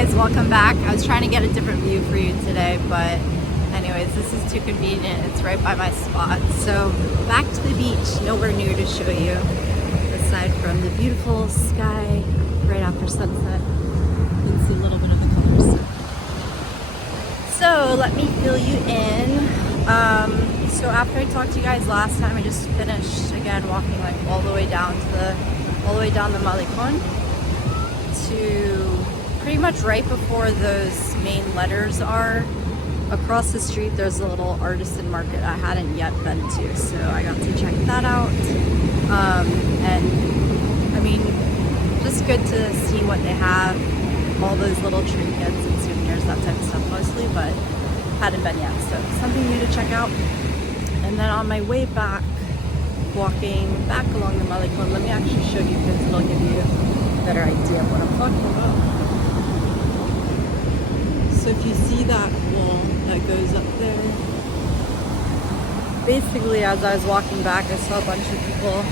guys, welcome back. I was trying to get a different view for you today, but anyways, this is too convenient. It's right by my spot. So back to the beach, nowhere new to show you aside from the beautiful sky right after sunset. You can see a little bit of the colors. So let me fill you in. So after I talked to you guys last time, I just finished again walking like all the way down the Malecon to pretty much right before those main letters are. Across the street there's a little artisan market I hadn't yet been to, so I got to check that out. And I mean, just good to see what they have, all those little trinkets and souvenirs, that type of stuff mostly, but hadn't been yet, so something new to check out. And then on my way back, walking back along the Malecon, let me actually show you because it'll give you a better idea of what I'm talking about. So if you see that wall that goes up there, basically as I was walking back, I saw a bunch of people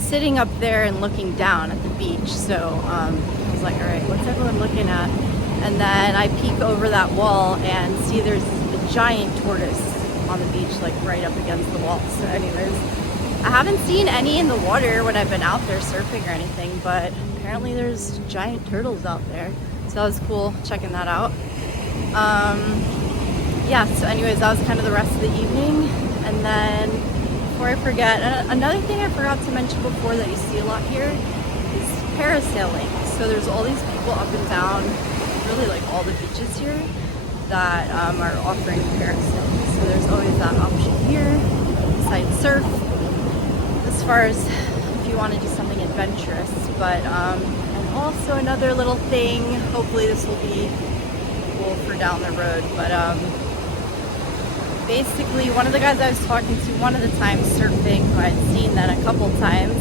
sitting up there and looking down at the beach. So I was like, all right, what's everyone looking at? And then I peek over that wall and see there's a giant tortoise on the beach, like right up against the wall. So anyways, I haven't seen any in the water when I've been out there surfing or anything, but apparently there's giant turtles out there. So that was cool checking that out. Yeah, so anyways, that was kind of the rest of the evening. And then before I forget, another thing I forgot to mention before that you see a lot here is parasailing. So there's all these people up and down, really like all the beaches here, that are offering parasailing. So there's always that option here, besides surf, as far as if you want to do something adventurous. But and also another little thing, hopefully this will be cool for down the road, but basically one of the guys I was talking to one of the times surfing, who I'd seen that a couple times,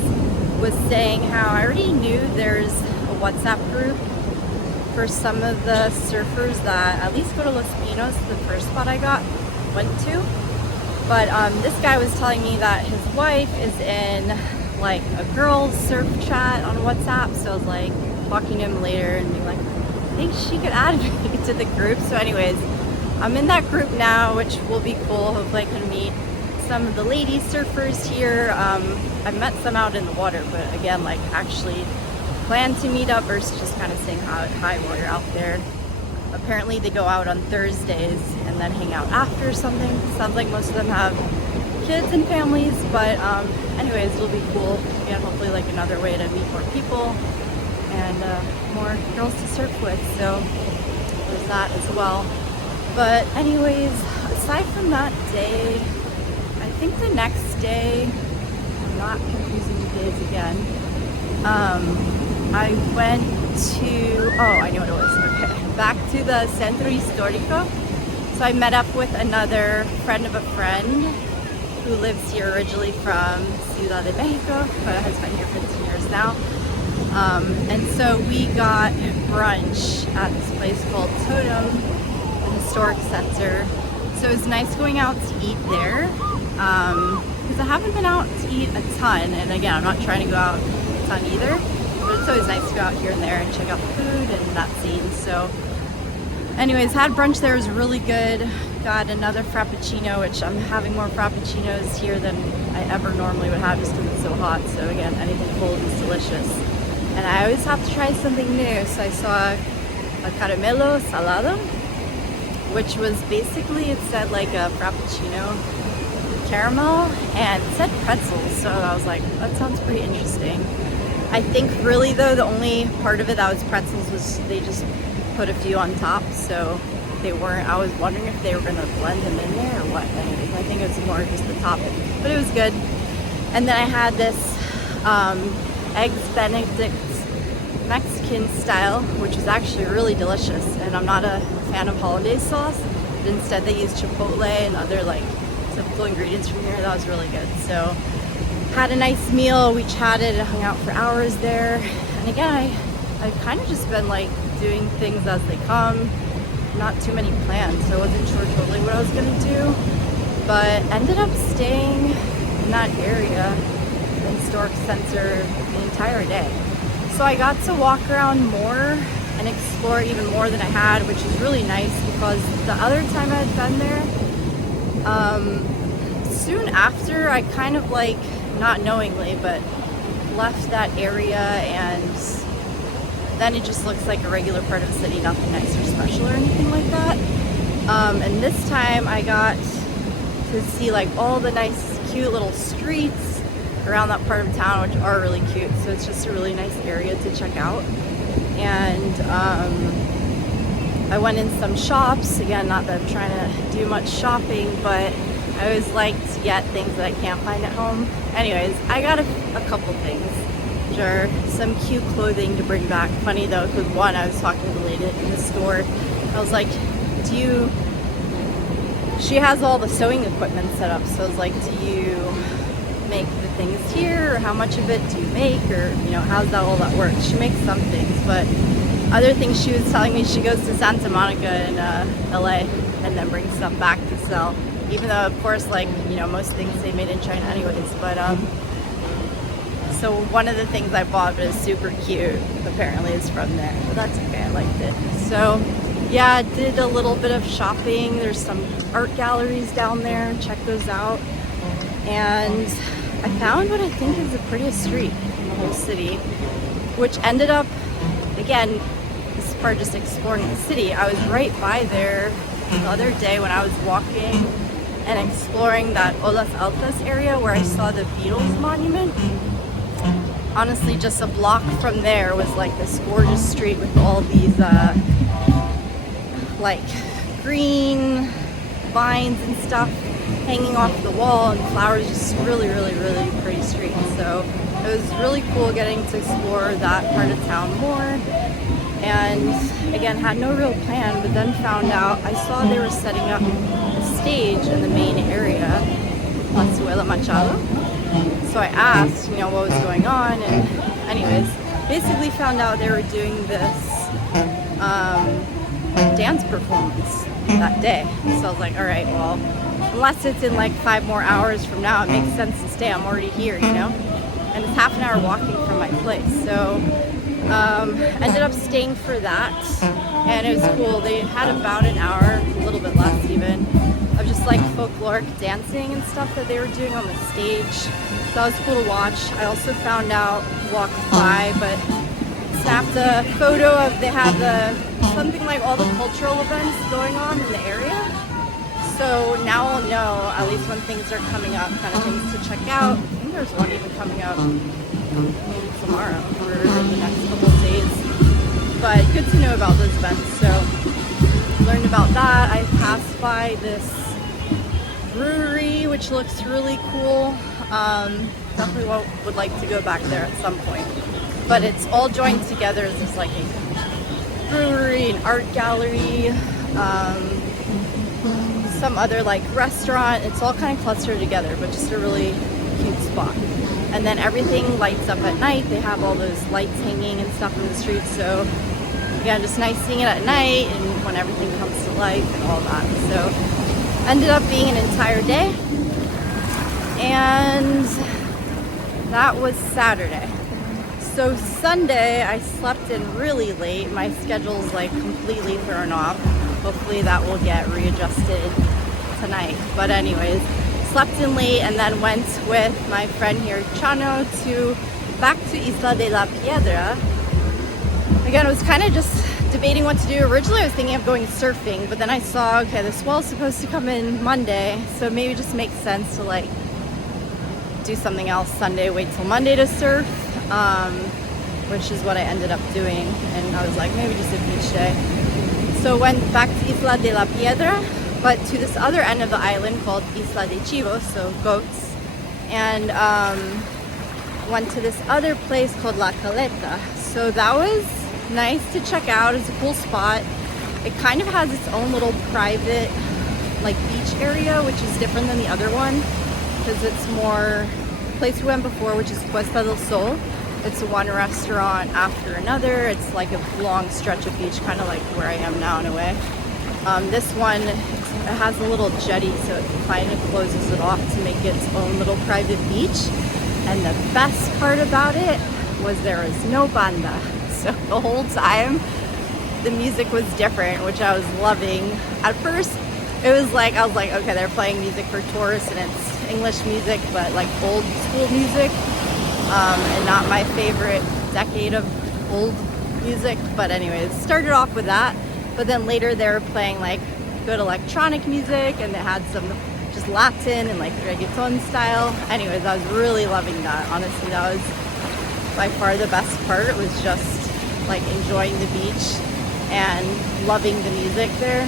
was saying how I already knew there's a WhatsApp group for some of the surfers that at least go to Los Pinos, the first spot I went to. But this guy was telling me that his wife is in like a girls surf chat on WhatsApp. So I was like talking to him later and being like, I think she could add me to the group. So anyways, I'm in that group now, which will be cool. Hopefully I can meet some of the lady surfers here. I've met some out in the water, but again, like actually plan to meet up versus just kind of saying hi while you're out there. Apparently they go out on Thursdays and then hang out after something. Sounds like most of them have kids and families, but anyways, it'll be cool. Again, hopefully like another way to meet more people and more girls to surf with, so there's that as well. But anyways, aside from that day, I think the next day, I'm not confusing the days again, I went to, oh, I know what it was, okay, back to the Centro Histórico. So I met up with another friend of a friend who lives here originally from Isla de Chivos, but has been here for 10 years now. And so we got brunch at this place called Totem, the historic center. So it's nice going out to eat there, because I haven't been out to eat a ton, and again, I'm not trying to go out a ton either, but it's always nice to go out here and there and check out the food and that scene. So anyways, had brunch there, it was really good. Got another Frappuccino, which I'm having more Frappuccinos here than I ever normally would have just because it's so hot. So again, anything cold is delicious. And I always have to try something new. So I saw a caramelo salado, which was basically, it said like a Frappuccino caramel and it said pretzels. So I was like, that sounds pretty interesting. I think really though, the only part of it that was pretzels was they just put a few on top. So they weren't, I was wondering if they were gonna blend them in there or what. Anyways, I think it was more just the topping, but it was good. And then I had this eggs Benedict Mexican style, which was actually really delicious. And I'm not a fan of hollandaise sauce, but instead they used chipotle and other like typical ingredients from here. That was really good. So had a nice meal, we chatted and hung out for hours there. And again, I've kind of just been like doing things as they come, not too many plans, so I wasn't sure totally what I was gonna do, but ended up staying in that area, the historic center, the entire day. So I got to walk around more and explore even more than I had, which is really nice because the other time I had been there, soon after I kind of like, not knowingly, but left that area, and then it just looks like a regular part of the city, nothing nice or special or anything like that. And this time I got to see like all the nice cute little streets around that part of town, which are really cute. So it's just a really nice area to check out. And I went in some shops. Again, not that I'm trying to do much shopping, but I always like to get things that I can't find at home. Anyways, I got a couple things. Which are some cute clothing to bring back. Funny though, because one, I was talking to the lady in the store. I was like, she has all the sewing equipment set up, so I was like, do you make the things here, or how much of it do you make, or how's that all that works? She makes some things, but other things she was telling me, she goes to Santa Monica in LA and then brings stuff back to sell, even though of course, like, most things they made in China anyways. But so one of the things I bought was super cute, apparently is from there, but that's okay, I liked it. So yeah, I did a little bit of shopping. There's some art galleries down there, check those out. And I found what I think is the prettiest street in the whole city, which ended up, again, this part just exploring the city. I was right by there the other day when I was walking and exploring that Olas Altas area where I saw the Beatles monument. Honestly, just a block from there was like this gorgeous street with all these like green vines and stuff hanging off the wall and flowers, just really, really, really pretty street. So it was really cool getting to explore that part of town more. And again, had no real plan, but then found out, I saw they were setting up a stage in the main area, Plazuela Machado. So I asked, what was going on, and anyways, basically found out they were doing this dance performance that day. So I was like, all right, well, unless it's in like 5 more hours from now, it makes sense to stay. I'm already here, and it's half an hour walking from my place. So ended up staying for that, and it was cool. They had about an hour, a little bit less even, of just like folkloric dancing and stuff that they were doing on the stage. So that was cool to watch. I also found out, walked by, but snapped a photo of, they have something like all the cultural events going on in the area. So now I'll know, at least when things are coming up, kind of things to check out. I think there's one even coming up maybe tomorrow or in the next couple of days. But good to know about those events. So learned about that. I passed by this brewery, which looks really cool. Definitely would like to go back there at some point. But it's all joined together as just like a brewery, an art gallery, some other like restaurant. It's all kind of clustered together, but just a really cute spot. And then everything lights up at night. They have all those lights hanging and stuff in the street. So yeah, just nice seeing it at night and when everything comes to life and all that. So ended up being an entire day. And that was Saturday. So Sunday, I slept in really late. My schedule's like completely thrown off. Hopefully that will get readjusted tonight. But anyways, slept in late and then went with my friend here, Chano, back to Isla de la Piedra. Again, I was kind of just debating what to do. Originally, I was thinking of going surfing, but then I saw, okay, the swell's supposed to come in Monday, so maybe it just makes sense to like do something else Sunday, wait till Monday to surf, which is what I ended up doing. And I was like, maybe just a beach day. So went back to Isla de la Piedra, but to this other end of the island called Isla de Chivos, so goats, and went to this other place called La Caleta. So that was nice to check out. It's a cool spot. It kind of has its own little private like beach area, which is different than the other one because it's more the place we went before, which is Cuesta del Sol. It's one restaurant after another. It's like a long stretch of beach, kind of like where I am now in a way. This one, it has a little jetty, so it kind of closes it off to make its own little private beach. And the best part about it was there was no banda. So the whole time the music was different, which I was loving. At first, it was like, I was like, okay, they're playing music for tourists and it's English music, but like old school music, and not my favorite decade of old music. But anyways, started off with that, but then later they were playing like good electronic music, and they had some just Latin and like reggaeton style. Anyways, I was really loving that. Honestly, that was by far the best part. Was just like enjoying the beach and loving the music there.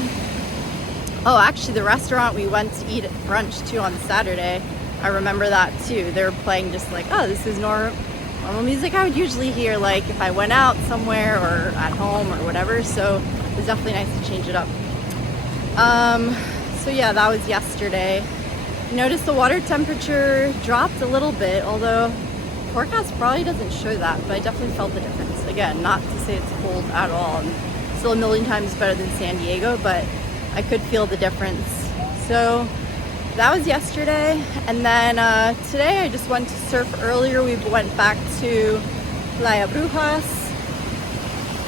Oh, actually, the restaurant we went to eat at brunch too on Saturday, I remember that too. They were playing just like, oh, this is normal music I would usually hear like if I went out somewhere or at home or whatever. So it was definitely nice to change it up. So yeah, that was yesterday. Noticed the water temperature dropped a little bit, although forecast probably doesn't show that, but I definitely felt the difference. Again, not to say it's cold at all, and still a million times better than San Diego, but I could feel the difference. So that was yesterday, and then today I just went to surf earlier. We went back to Playa Brujas.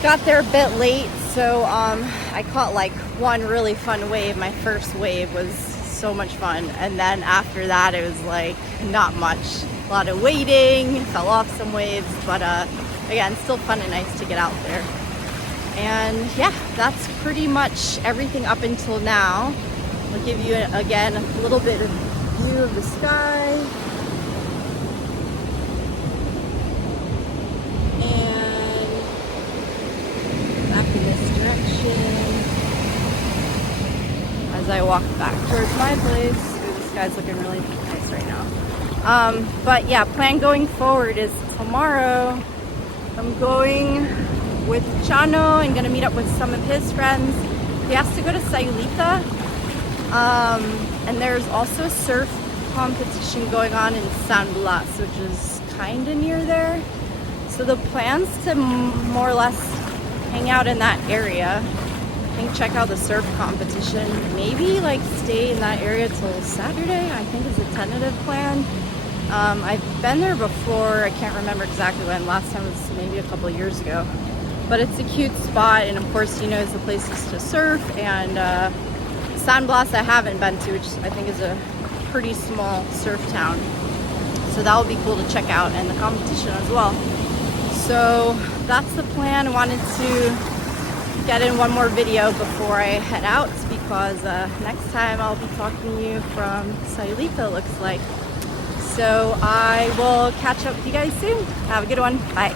Got there a bit late, so I caught like one really fun wave. My first wave was so much fun, and then after that it was like not much. A lot of waiting, fell off some waves, but again, still fun and nice to get out there. And yeah, that's pretty much everything up until now. I'll give you again a little bit of view of the sky. And back in this direction as I walk back towards my place. Ooh, the sky's looking really nice right now. But yeah, plan going forward is tomorrow I'm going with Chano and gonna meet up with some of his friends. He has to go to Sayulita, and there's also a surf competition going on in San Blas, which is kind of near there. So the plan's to more or less hang out in that area. I think check out the surf competition. Maybe like stay in that area till Saturday, I think is a tentative plan. I've been there before. I can't remember exactly when. Last time was maybe a couple of years ago. But it's a cute spot, and of course, he knows the places to surf. And San Blas I haven't been to, which I think is a pretty small surf town. So that will be cool to check out, and the competition as well. So that's the plan. I wanted to get in one more video before I head out, because next time I'll be talking to you from Sayulita, looks like. So I will catch up with you guys soon. Have a good one. Bye.